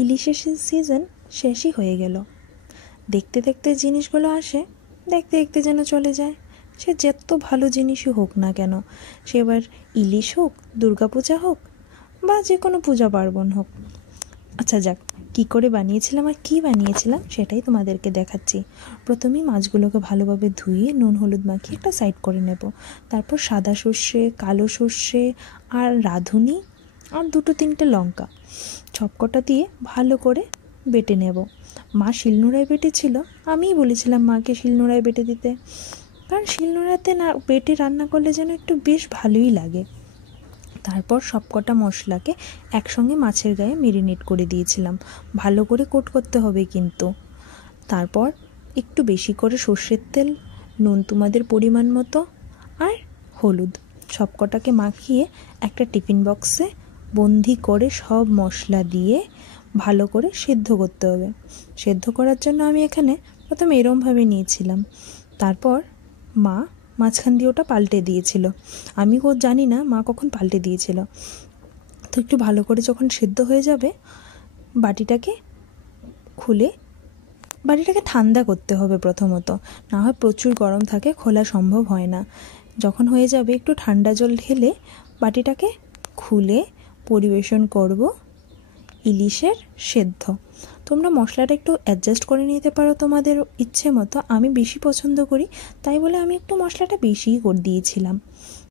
ইলিশের সিজন শেষই হয়ে গেল। দেখতে দেখতে জিনিসগুলো আসে, দেখতে দেখতে যেন চলে যায়। সে যত ভালো জিনিসই হোক না কেন, সে এবার ইলিশ হোক, দুর্গাপূজা হোক বা যে কোনো পূজা পার্বণ হোক। আচ্ছা যাক, কী করে বানিয়েছিলাম আর কী বানিয়েছিলাম সেটাই তোমাদেরকে দেখাচ্ছি। প্রথমেই মাছগুলোকে ভালোভাবে ধুয়ে নুন হলুদ মাখিয়ে একটা সাইড করে নেব। তারপর সাদা সর্ষে, কালো সর্ষে আর রাঁধুনি আর 2-3টে লঙ্কা সবকটা দিয়ে ভালো করে বেটে নেব। মা শিলনোড়ায় বেটেছিল, আমিই বলেছিলাম মাকে শিলনোড়ায় বেটে দিতে, কারণ শিলনোড়াতে না বেটে রান্না করলে যেন একটু বেশ ভালোই লাগে। তারপর সবকটা মশলাকে একসঙ্গে মাছের গায়ে মেরিনেট করে দিয়েছিলাম। ভালো করে কোট করতে হবে কিন্তু। তারপর একটু বেশি করে সর্ষের তেল, নুন তোমাদের পরিমাণ মতো আর হলুদ সবকটাকে মাখিয়ে একটা টিফিন বক্সে বন্দি করে সব মশলা দিয়ে ভালো করে সেদ্ধ করতে হবে। সেদ্ধ করার জন্য আমি এখানে প্রথমে এরমভাবে নিয়েছিলাম, তারপর মা মাঝখান দিয়ে ওটা পাল্টে দিয়েছিল। আমি জানি না মা কখন পাল্টে দিয়েছিল। তো একটু ভালো করে যখন সেদ্ধ হয়ে যাবে, বাটিটাকে খুলে বাটিটাকে ঠান্ডা করতে হবে প্রথমত, না হয় প্রচুর গরম থাকে, খোলা সম্ভব হয় না। যখন হয়ে যাবে একটু ঠান্ডা জল ঢেলে বাটিটাকে খুলে পরিবেশন করব ইলিশের সেদ্ধ। তোমরা মশলাটা একটু অ্যাডজাস্ট করে নিতে পারো তোমাদের ইচ্ছে মতো। আমি বেশি পছন্দ করি, তাই বলে আমি একটু মশলাটা বেশিই করে দিয়েছিলাম।